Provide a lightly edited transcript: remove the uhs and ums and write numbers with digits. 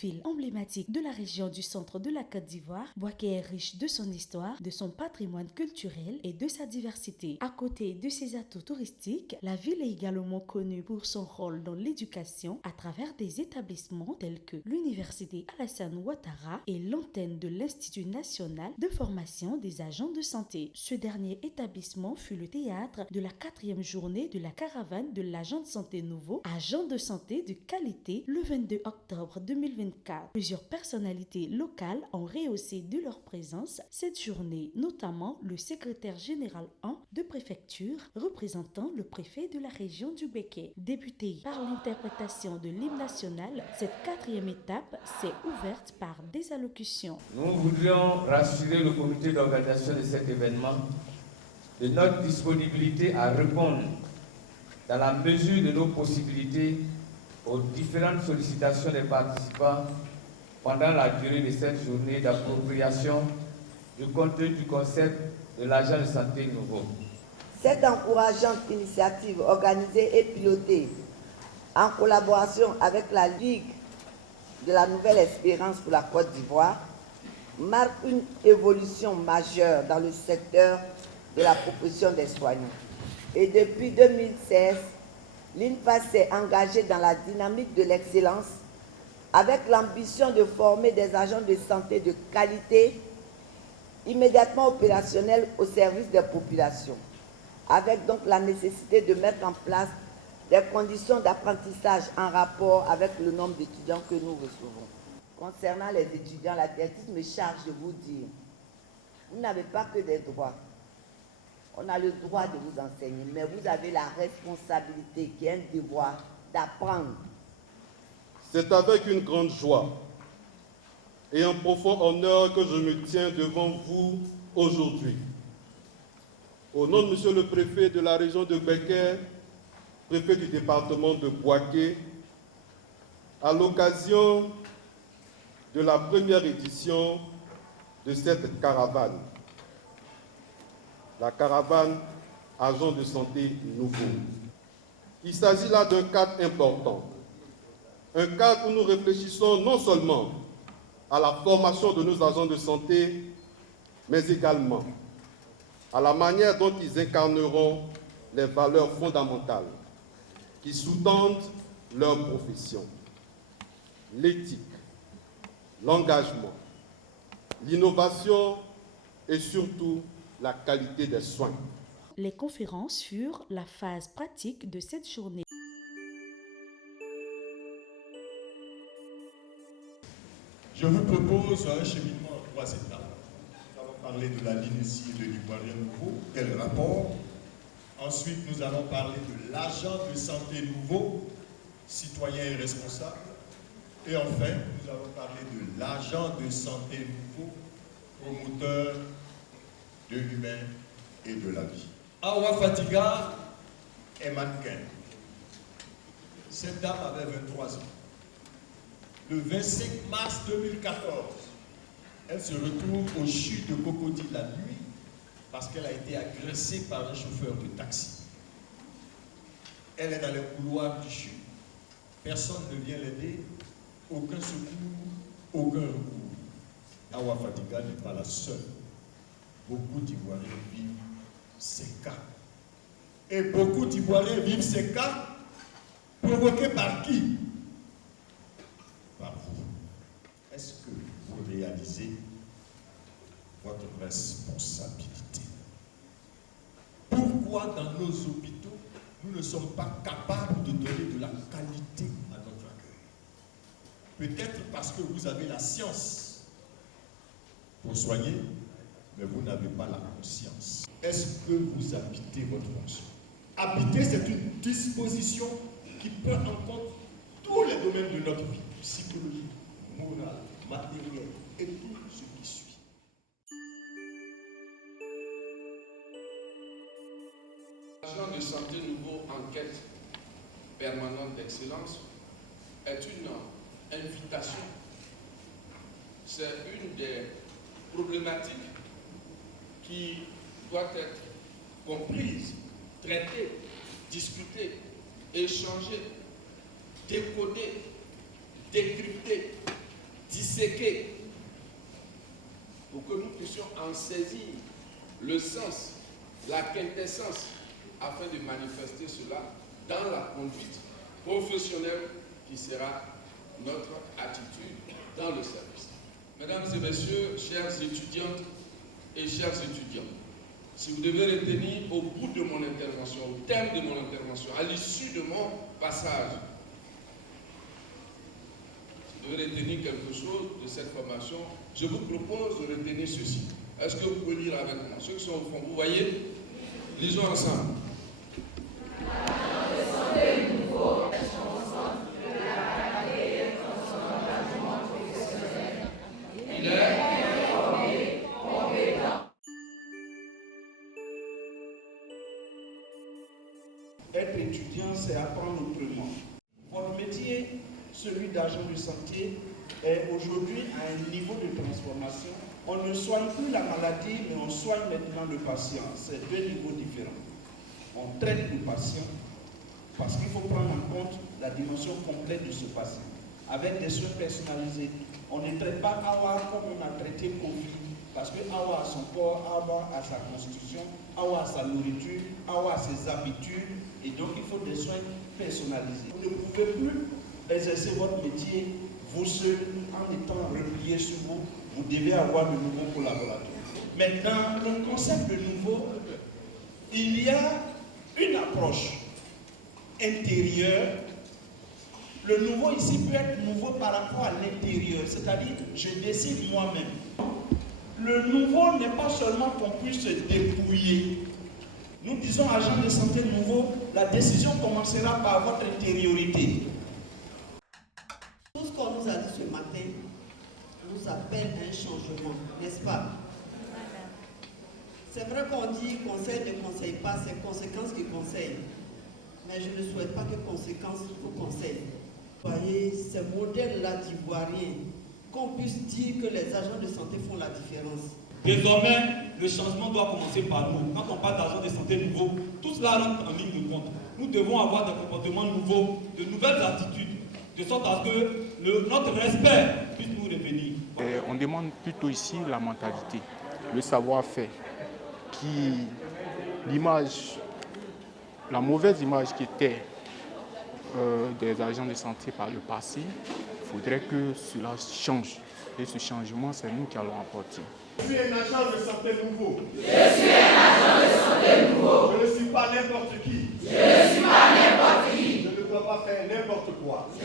Ville emblématique de la région du centre de la Côte d'Ivoire, Bouaké est riche de son histoire, de son patrimoine culturel et de sa diversité. À côté de ses atouts touristiques, la ville est également connue pour son rôle dans l'éducation à travers des établissements tels que l'Université Alassane Ouattara et l'antenne de l'Institut national de formation des agents de santé. Ce dernier établissement fut le théâtre de la 4e journée de la caravane de l'agent de santé nouveau, agent de santé de qualité, le 22 octobre 2024. Plusieurs personnalités locales ont rehaussé de leur présence cette journée, notamment le secrétaire général 1 de préfecture représentant le préfet de la région du Béké. Débutée par l'interprétation de l'hymne national, cette 4e étape s'est ouverte par des allocutions. Nous voudrions rassurer le comité d'organisation de cet événement de notre disponibilité à répondre dans la mesure de nos possibilités aux différentes sollicitations des participants pendant la durée de cette journée d'appropriation du contenu du concept de l'agent de santé nouveau. Cette encourageante initiative organisée et pilotée en collaboration avec la Ligue de la Nouvelle Espérance pour la Côte d'Ivoire marque une évolution majeure dans le secteur de la profession des soignants. Et depuis 2016, l'INPA s'est engagée dans la dynamique de l'excellence avec l'ambition de former des agents de santé de qualité immédiatement opérationnels au service des populations, avec donc la nécessité de mettre en place des conditions d'apprentissage en rapport avec le nombre d'étudiants que nous recevons. Concernant les étudiants, la directrice me charge de vous dire, vous n'avez pas que des droits. On a le droit de vous enseigner, mais vous avez la responsabilité qui est un devoir d'apprendre. C'est avec une grande joie et un profond honneur que je me tiens devant vous aujourd'hui. Au nom de Monsieur le Préfet de la région de Béké, préfet du département de Bouaké, à l'occasion de la première édition de cette caravane, la caravane agent de santé nouveau. Il s'agit là d'un cadre important, un cadre où nous réfléchissons non seulement à la formation de nos agents de santé, mais également à la manière dont ils incarneront les valeurs fondamentales qui sous-tendent leur profession. L'éthique, l'engagement, l'innovation et surtout la qualité des soins. Les conférences furent la phase pratique de cette journée. Je vous propose un cheminement en 3 étapes. Nous allons parler de la ligne ici de l'Ivoirien nouveau, quel rapport. Ensuite, nous allons parler de l'agent de santé nouveau, citoyen et responsable. Et enfin, nous allons parler de l'agent de santé nouveau, promoteur de l'humain et de la vie. Awa Fatiga est mannequin. Cette dame avait 23 ans. Le 25 mars 2014, elle se retrouve au CHU de Cocody la nuit parce qu'elle a été agressée par un chauffeur de taxi. Elle est dans les couloirs du CHU. Personne ne vient l'aider, aucun secours, aucun recours. Awa Fatiga n'est pas la seule. Beaucoup d'Ivoiriens vivent ces cas. Et beaucoup d'Ivoiriens vivent ces cas provoqués par qui? Par vous. Est-ce que vous réalisez votre responsabilité? Pourquoi dans nos hôpitaux, nous ne sommes pas capables de donner de la qualité à notre accueil? Peut-être parce que vous avez la science pour soigner, mais vous n'avez pas la conscience. Est-ce que vous habitez votre fonction? Habiter, c'est une disposition qui prend en compte tous les domaines de notre vie, psychologique, morale, matérielle et tout ce qui suit. L'agent de santé nouveau en quête permanente d'excellence est une invitation. C'est une des problématiques qui doit être comprise, traitée, discutée, échangée, décodée, décryptée disséquer pour que nous puissions en saisir le sens, la quintessence, afin de manifester cela dans la conduite professionnelle qui sera notre attitude dans le service. Mesdames et messieurs, chères étudiantes et chers étudiants, si vous devez retenir au bout de mon intervention, au terme de mon intervention, à l'issue de mon passage, si vous devez retenir quelque chose de cette formation, je vous propose de retenir ceci. Est-ce que vous pouvez lire avec moi? Ceux qui sont au fond, vous voyez? Lisons ensemble. Être étudiant, c'est apprendre autrement. Votre métier, celui d'agent de santé, est aujourd'hui à un niveau de transformation. On ne soigne plus la maladie, mais on soigne maintenant le patient. C'est deux niveaux différents. On traite le patient parce qu'il faut prendre en compte la dimension complète de ce patient, avec des soins personnalisés. On ne traite pas Awa comme on a traité Covid, parce que Awa a son corps, Awa a sa constitution, Awa a sa nourriture, Awa a ses habitudes, et donc il faut des soins personnalisés. Vous ne pouvez plus exercer votre métier vous seul en étant replié sur vous. Vous devez avoir de nouveaux collaborateurs. Mais dans le concept de nouveau, il y a une approche intérieure. Le nouveau ici peut être nouveau par rapport à l'intérieur, c'est-à-dire je décide moi-même. Le nouveau n'est pas seulement qu'on puisse se dépouiller. Nous disons agent de santé nouveau, la décision commencera par votre intériorité. Tout ce qu'on nous a dit ce matin nous appelle à un changement, n'est-ce pas? C'est vrai qu'on dit conseil ne conseille pas, c'est conséquences qui conseillent. Mais je ne souhaite pas que conséquences vous conseillent. Vous voyez, ces modèles-là d'ivoiriens, qu'on puisse dire que les agents de santé font la différence. Désormais, le changement doit commencer par nous. Quand on parle d'agents de santé nouveaux, tout cela rentre en ligne de compte. Nous devons avoir des comportements nouveaux, de nouvelles attitudes, de sorte à ce que notre respect puisse nous revenir. On demande plutôt ici la mentalité, le savoir-faire, l'image, la mauvaise image qui était des agents de santé par le passé, il faudrait que cela change. Et ce changement, c'est nous qui allons apporter. Je suis un agent de santé nouveau. Je suis un agent de santé nouveau. Je ne suis pas n'importe qui. Je ne suis pas n'importe qui. Je ne dois pas faire n'importe quoi. Je